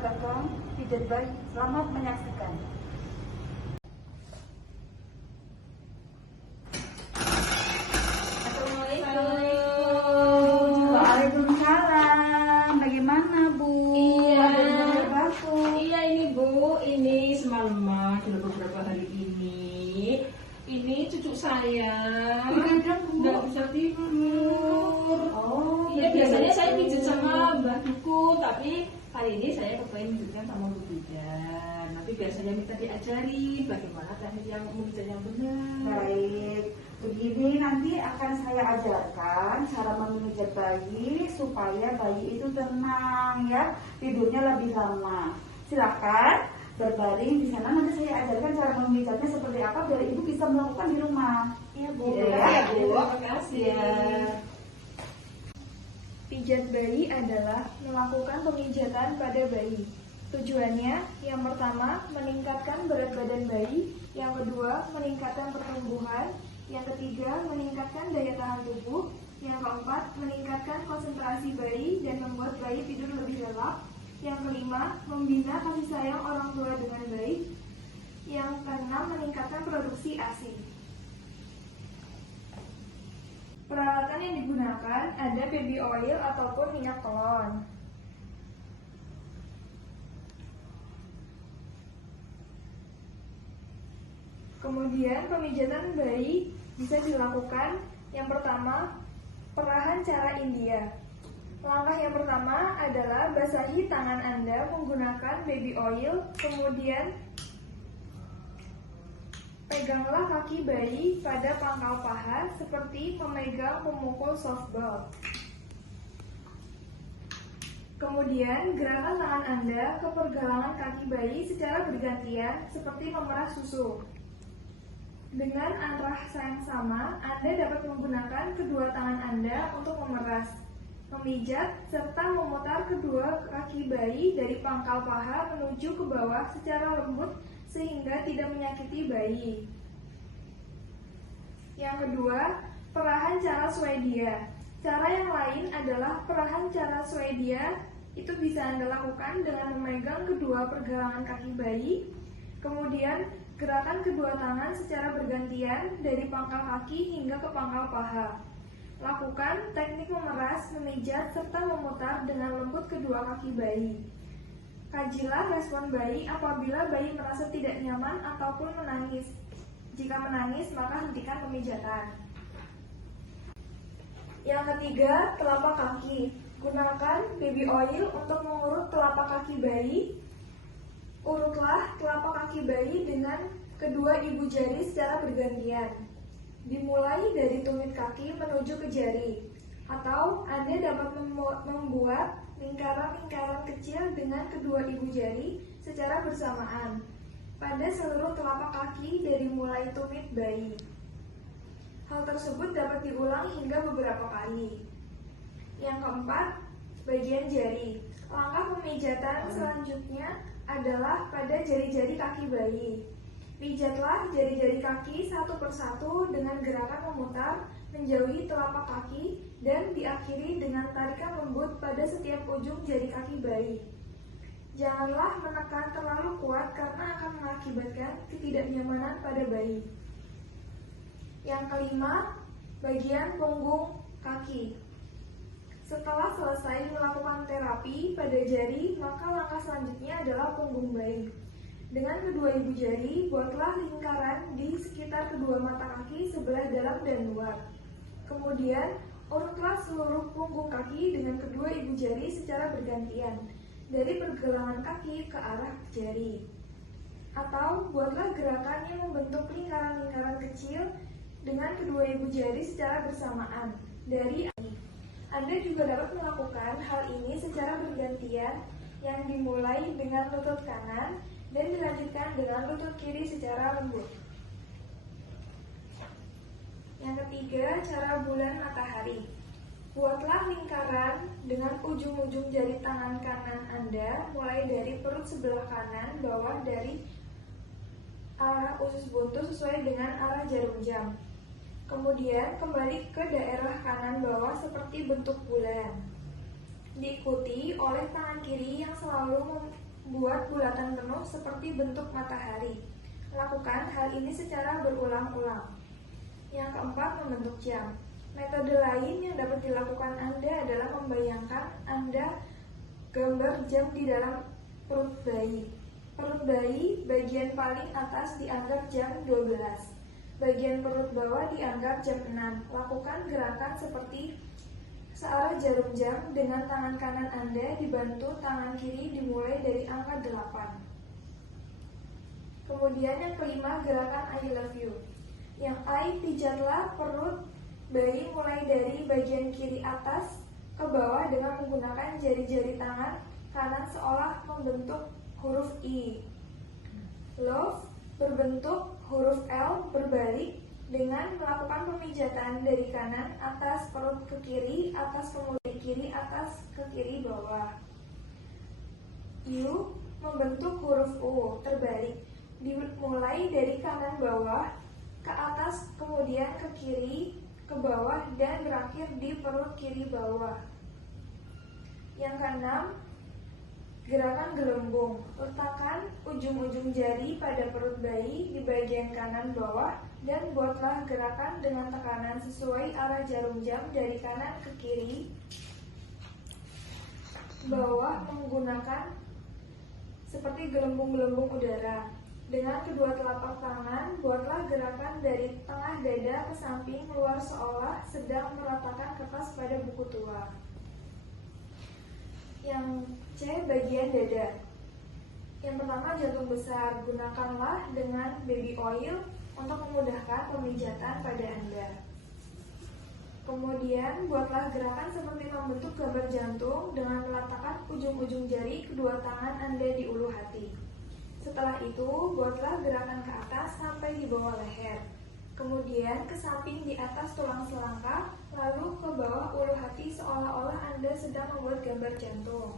mendapatkan pijat bayi. Selamat menyaksikan. Waalaikumsalam. Bagaimana, Bu? Iya. Ada yang batuk? Iya ini Bu, ini semalaman sudah beberapa hari ini. Ini cucu saya nggak bisa tidur. Oh, Iya biasanya saya pijat sama Mbak Duku, tapi hari ini saya kepengen pijatkan sama Bu Bidan. Nanti biasanya minta diajari bagaimana teknik yang memijat yang benar. baik. Begini nanti akan saya ajarkan cara memijat bayi supaya bayi itu tenang ya, tidurnya lebih lama. Silakan berbaring di sana, nanti saya ajarkan cara memijatnya seperti apa biar ibu bisa melakukan di rumah. Iya Bu, Iya, makasih ya Bu, iya. makasih. Iya. Pijat bayi adalah melakukan pemijatan pada bayi. Tujuannya, yang pertama, meningkatkan berat badan bayi, yang kedua, meningkatkan pertumbuhan, yang ketiga, meningkatkan daya tahan tubuh, yang keempat, meningkatkan konsentrasi bayi dan membuat bayi tidur lebih lelap, yang kelima, membina kasih sayang orang tua dengan baik, yang keenam, meningkatkan produksi ASI. Peralatan yang digunakan ada baby oil ataupun minyak telon. Kemudian pemijatan bayi bisa dilakukan yang pertama, perahan cara India. Langkah yang pertama adalah basahi tangan Anda menggunakan baby oil, kemudian peganglah kaki bayi pada pangkal paha seperti memegang pemukul softball. Kemudian gerakan tangan Anda ke pergelangan kaki bayi secara bergantian seperti memerah susu. Dengan arah yang sama, Anda dapat menggunakan kedua tangan Anda untuk memeras, memijat, serta memutar kedua kaki bayi dari pangkal paha menuju ke bawah secara lembut sehingga tidak menyakiti bayi. Yang kedua, perahan cara Swedia. Cara yang lain adalah perahan cara Swedia. Itu bisa Anda lakukan dengan memegang kedua pergelangan kaki bayi, kemudian gerakan kedua tangan secara bergantian dari pangkal kaki hingga ke pangkal paha. Lakukan teknik memeras, memijat, serta memutar dengan lembut kedua kaki bayi. Kajilah respon bayi apabila bayi merasa tidak nyaman ataupun menangis. Jika menangis, maka hentikan pemijatan. Yang ketiga, telapak kaki. Gunakan baby oil untuk mengurut telapak kaki bayi. Urutlah telapak kaki bayi dengan kedua ibu jari secara bergantian. Dimulai dari tumit kaki menuju ke jari. Atau Anda dapat membuat lingkaran-lingkaran kecil dengan kedua ibu jari secara bersamaan pada seluruh telapak kaki dari mulai tumit bayi. Hal tersebut dapat diulang hingga beberapa kali. Yang keempat, bagian jari. Langkah pemijatan selanjutnya adalah pada jari-jari kaki bayi. Pijatlah jari-jari kaki satu persatu dengan gerakan memutar menjauhi telapak kaki dan diakhiri dengan tarikan lembut pada setiap ujung jari kaki bayi. Janganlah menekan terlalu kuat karena akan mengakibatkan ketidaknyamanan pada bayi. Yang kelima, bagian punggung kaki. Setelah selesai melakukan terapi pada jari, maka langkah selanjutnya adalah punggung bayi. Dengan kedua ibu jari, buatlah lingkaran di sekitar kedua mata kaki sebelah dalam dan luar. Kemudian, urutlah seluruh punggung kaki dengan kedua ibu jari secara bergantian, dari pergelangan kaki ke arah jari. Atau, buatlah gerakan yang membentuk lingkaran-lingkaran kecil dengan kedua ibu jari secara bersamaan, dari Anda juga dapat melakukan hal ini secara bergantian yang dimulai dengan lutut kanan dan dilanjutkan dengan lutut kiri secara lembut. Yang ketiga, cara bulan matahari. Buatlah lingkaran dengan ujung-ujung jari tangan kanan Anda mulai dari perut sebelah kanan bawah dari arah usus buntu sesuai dengan arah jarum jam. Kemudian kembali ke daerah kanan bawah seperti bentuk bulan. Diikuti oleh tangan kiri yang selalu buat bulatan penuh seperti bentuk matahari. Lakukan hal ini secara berulang-ulang. Yang keempat, membentuk jam. Metode lain yang dapat dilakukan Anda adalah membayangkan Anda gambar jam di dalam perut bayi. Perut bayi, bagian paling atas dianggap jam 12. Bagian perut bawah dianggap jam 6. Lakukan gerakan seperti searah jarum jam dengan tangan kanan Anda dibantu tangan kiri dimulai dari angka 8. Kemudian yang kelima, gerakan I love you. Yang I, pijatlah perut bayi mulai dari bagian kiri atas ke bawah dengan menggunakan jari-jari tangan kanan seolah membentuk huruf I. Love berbentuk huruf L berbalik dengan melakukan pemijatan dari kanan atas perut ke kiri, atas kemudian kiri atas ke kiri bawah. U membentuk huruf U terbalik, dimulai dari kanan bawah ke atas kemudian ke kiri ke bawah dan berakhir di perut kiri bawah. Yang keenam, gerakan gelembung. Letakkan ujung-ujung jari pada perut bayi di bagian kanan bawah dan buatlah gerakan dengan tekanan sesuai arah jarum jam dari kanan ke kiri bawah menggunakan seperti gelembung-gelembung udara. Dengan kedua telapak tangan, buatlah gerakan dari tengah dada ke samping luar seolah sedang meletakkan kertas pada buku tua. Yang C, bagian dada. Yang pertama, jantung besar. Gunakanlah dengan baby oil untuk memudahkan pemijatan pada Anda. Kemudian, buatlah gerakan seperti membentuk gambar jantung dengan meletakkan ujung-ujung jari kedua tangan Anda di ulu hati. Setelah itu, buatlah gerakan ke atas sampai di bawah leher. Kemudian ke samping di atas tulang selangkah, lalu ke bawah ulu hati seolah-olah Anda sedang membuat gambar jantung.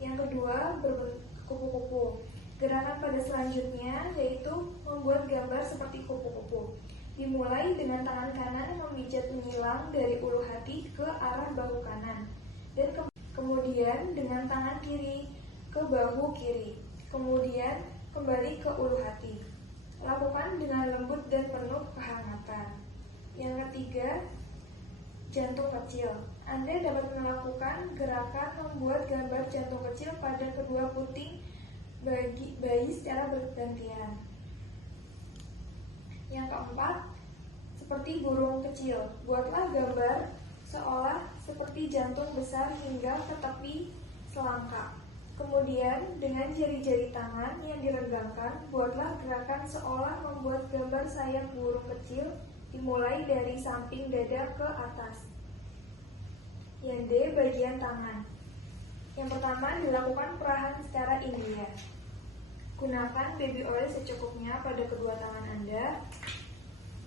Yang kedua, berbentuk kupu-kupu. Gerakan pada selanjutnya yaitu membuat gambar seperti kupu-kupu. Dimulai dengan tangan kanan memijat menyilang dari ulu hati ke arah bahu kanan. Dan kemudian dengan tangan kiri ke bahu kiri. Kemudian kembali ke ulu hati. Lakukan dengan lembut dan penuh kehangatan. Yang ketiga, jantung kecil. Anda dapat melakukan gerakan membuat gambar jantung kecil pada kedua puting bayi secara bergantian. Yang keempat, seperti burung kecil. Buatlah gambar seolah seperti jantung besar hingga ke tepi selangkah. Kemudian, dengan jari-jari tangan yang diregangkan, buatlah gerakan seolah membuat gambar sayap burung kecil dimulai dari samping dada ke atas. Yang D, bagian tangan. Yang pertama, dilakukan perahan secara India. Gunakan baby oil secukupnya pada kedua tangan Anda.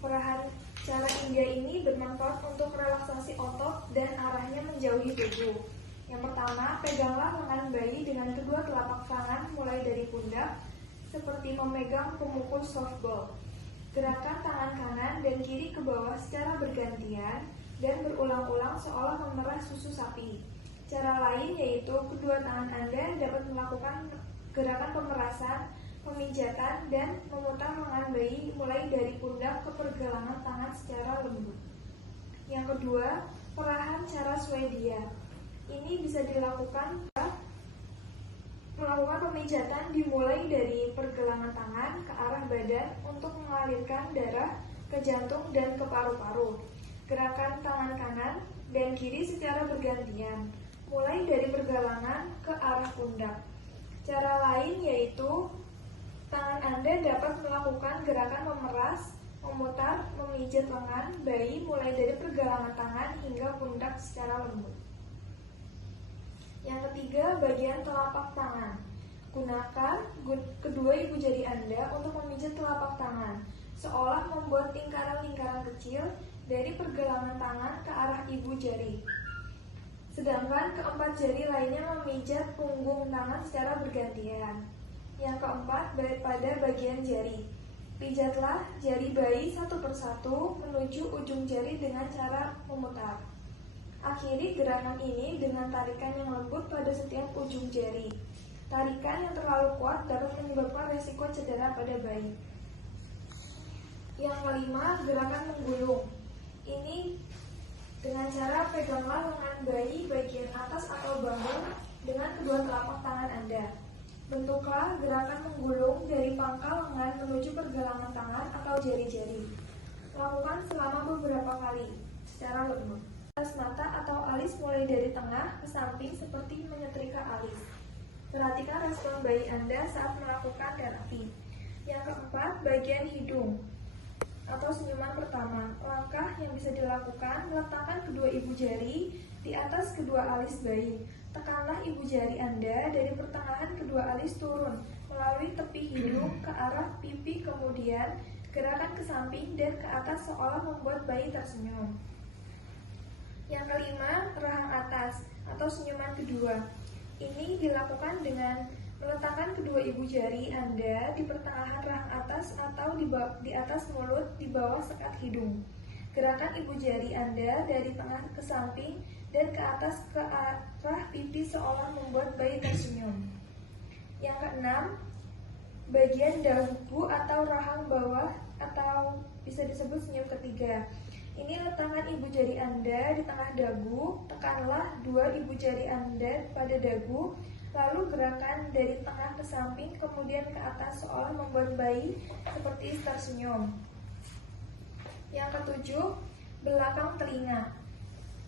Perahan cara India ini bermanfaat untuk relaksasi otot dan arahnya menjauhi tubuh. Yang pertama, peganglah lengan bayi dengan kedua telapak tangan mulai dari pundak, seperti memegang pemukul softball. Gerakan tangan kanan dan kiri ke bawah secara bergantian dan berulang-ulang seolah memerah susu sapi. Cara lain yaitu kedua tangan Anda dapat melakukan gerakan pemerasan, pemijatan, dan memutar lengan bayi mulai dari pundak ke pergelangan tangan secara lembut. Yang kedua, perahan cara Swedia. Ini bisa dilakukan melakukan pemijatan dimulai dari pergelangan tangan ke arah badan untuk mengalirkan darah ke jantung dan ke paru-paru. Gerakan tangan kanan dan kiri secara bergantian, mulai dari pergelangan ke arah pundak. Cara lain yaitu tangan Anda dapat melakukan gerakan memeras, memutar, memijat lengan bayi mulai dari pergelangan tangan hingga pundak secara lembut. Yang ketiga, bagian telapak tangan. Gunakan kedua ibu jari Anda untuk memijat telapak tangan, seolah membuat lingkaran-lingkaran kecil dari pergelangan tangan ke arah ibu jari. Sedangkan keempat jari lainnya memijat punggung tangan secara bergantian. Yang keempat, pada bagian jari. Pijatlah jari bayi satu persatu menuju ujung jari dengan cara memutar. Akhiri gerakan ini dengan tarikan yang lembut pada setiap ujung jari. Tarikan yang terlalu kuat dapat menyebabkan resiko cedera pada bayi. Yang kelima, gerakan menggulung. Ini dengan cara peganglah lengan bayi bagian atas atau bahu dengan kedua telapak tangan Anda. Bentuklah gerakan menggulung dari pangkal lengan menuju pergelangan tangan atau jari-jari. Lakukan selama beberapa kali secara lembut. Atas mata atau alis mulai dari tengah ke samping seperti menyetrika alis. Perhatikan respon bayi Anda saat melakukan terapi. Yang keempat, bagian hidung atau senyuman pertama. Langkah yang bisa dilakukan, letakkan kedua ibu jari di atas kedua alis bayi. Tekanlah ibu jari Anda dari pertengahan kedua alis turun melalui tepi hidung ke arah pipi, kemudian gerakan ke samping dan ke atas seolah membuat bayi tersenyum. Yang kelima, rahang atas atau senyuman kedua. Ini dilakukan dengan meletakkan kedua ibu jari Anda di pertengahan rahang atas atau di atas mulut di bawah sekat hidung. Gerakan ibu jari Anda dari tengah ke samping dan ke atas ke arah pipi seolah membuat bayi tersenyum. Yang keenam, bagian dagu atau rahang bawah atau bisa disebut senyum ketiga. Ini letakkan ibu jari Anda di tengah dagu, tekanlah dua ibu jari Anda pada dagu, lalu gerakan dari tengah ke samping kemudian ke atas seolah membuat bayi seperti tersenyum. Yang ketujuh, belakang telinga.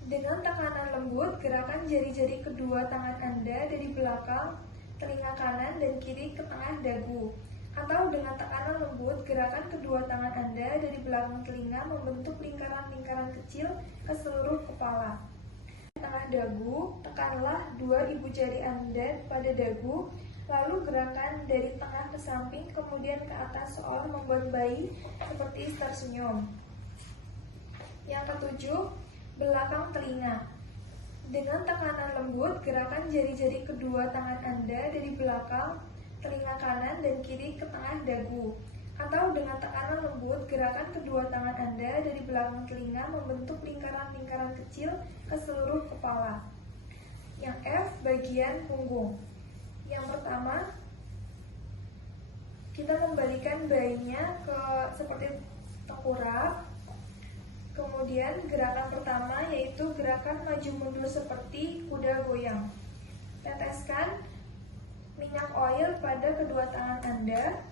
Dengan tekanan lembut, gerakan jari-jari kedua tangan Anda dari belakang telinga kanan dan kiri ke tengah dagu. Atau dengan tekanan lembut, gerakan kedua tangan Anda dari belakang telinga membentuk lingkaran-lingkaran kecil ke seluruh kepala. Di tengah dagu, tekanlah dua ibu jari Anda pada dagu, lalu gerakan dari tengah ke samping kemudian ke atas seolah membuat bayi seperti tersenyum. Yang ketujuh, belakang telinga. Dengan tekanan lembut, gerakan jari-jari kedua tangan Anda dari belakang telinga kanan dan kiri ke tengah dagu. Atau dengan tekanan lembut, gerakan kedua tangan Anda dari belakang telinga membentuk lingkaran-lingkaran kecil ke seluruh kepala. Yang F, bagian punggung. Yang pertama, kita kembalikan bayinya ke seperti tengkurap. Kemudian gerakan pertama yaitu gerakan maju mundur seperti kuda goyang. Teteskan minyak oil pada kedua tangan Anda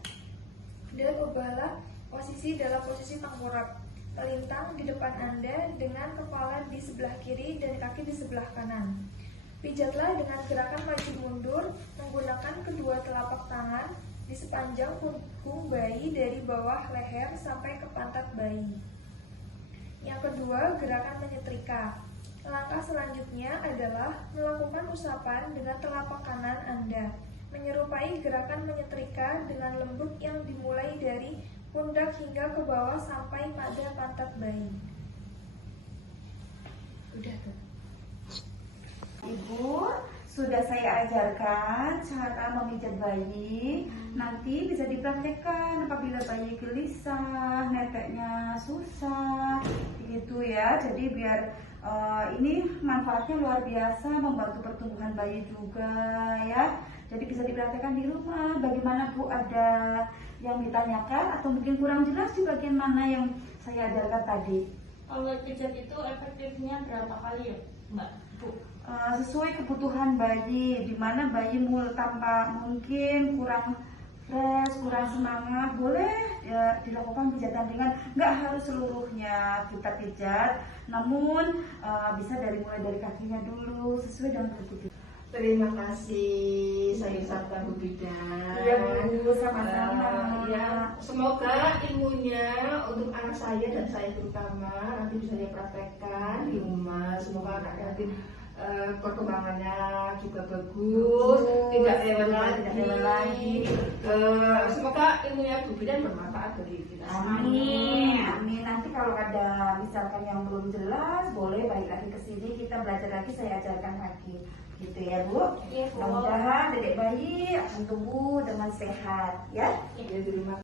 dan ubahlah posisi dalam posisi tengkurap, melintang di depan Anda dengan kepala di sebelah kiri dan kaki di sebelah kanan. Pijatlah dengan gerakan maju mundur menggunakan kedua telapak tangan di sepanjang punggung bayi dari bawah leher sampai ke pantat bayi. Yang kedua, gerakan menyetrika. Langkah selanjutnya adalah melakukan usapan dengan telapak kanan Anda, menyerupai gerakan menyetrika dengan lembut yang dimulai dari pundak hingga ke bawah sampai pada pantat bayi. Udah tuh. Ibu, sudah saya ajarkan cara memijat bayi. Nanti bisa dipraktekkan apabila bayi gelisah, neteknya susah, gitu ya. Jadi biar ini manfaatnya luar biasa, membantu pertumbuhan bayi juga ya. Jadi bisa dipraktekkan di rumah. Bagaimana Bu, ada yang ditanyakan atau mungkin kurang jelas di bagian mana yang saya ajarkan tadi? Kalau pijat itu efektifnya berapa kali ya, Mbak? Bu? Sesuai kebutuhan bayi, di mana bayi tampak mungkin kurang fresh, kurang semangat, boleh ya, dilakukan pijatan ringan. Nggak harus seluruhnya kita pijat, namun bisa mulai dari kakinya dulu, sesuai dengan kebutuhan. Terima kasih, saya ucapkan Bu Bidan. Iya Bu, sama-sama. Ya, semoga ilmunya untuk anak saya dan saya terutama nanti bisa saya praktekkan di rumah. Semoga anak nanti perkembangannya juga bagus, tidak rewel lagi. Semoga ilmunya Bu Bidan bermanfaat bagi kita semua. Amin, amin. Nanti kalau ada misalkan yang belum jelas, boleh balik lagi ke sini, kita belajar lagi, saya ajarkan lagi. Gitu ya Bu. Iya, Bu. Mudah-mudahan dedek bayi akan tumbuh dengan sehat ya. Ya, terima